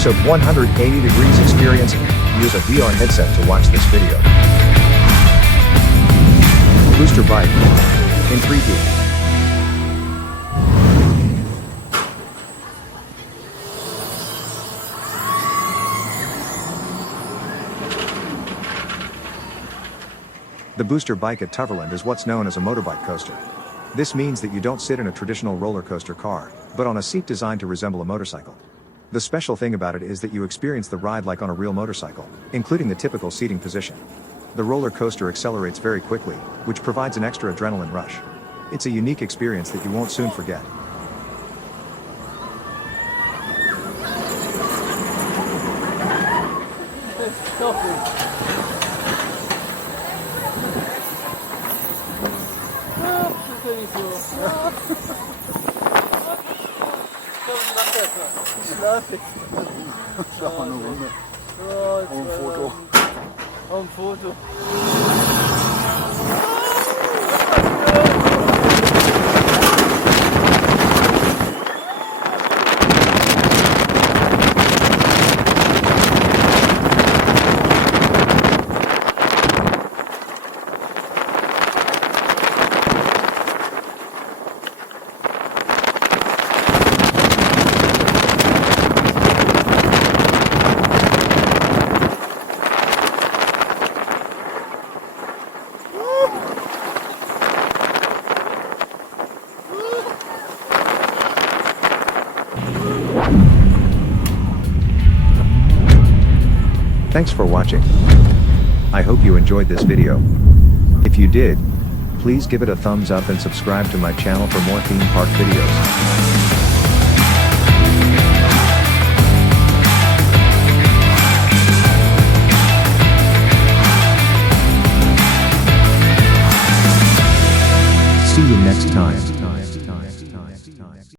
immersive 180 degrees experience. Use a VR headset to watch this video. Booster bike in 3D. The booster bike at Toverland is what's known as a motorbike coaster. This means that you don't sit in a traditional roller coaster car, but on a seat designed to resemble a motorcycle. The special thing about it is that you experience the ride like on a real motorcycle, including the typical seating position. The roller coaster accelerates very quickly, which provides an extra adrenaline rush. It's a unique experience that you won't soon forget. Schlag mal eine Runde. Ein Foto. Ein Foto. Thanks for watching. I hope you enjoyed this video. If you did, please give it a thumbs up and subscribe to my channel for more theme park videos. See you next time.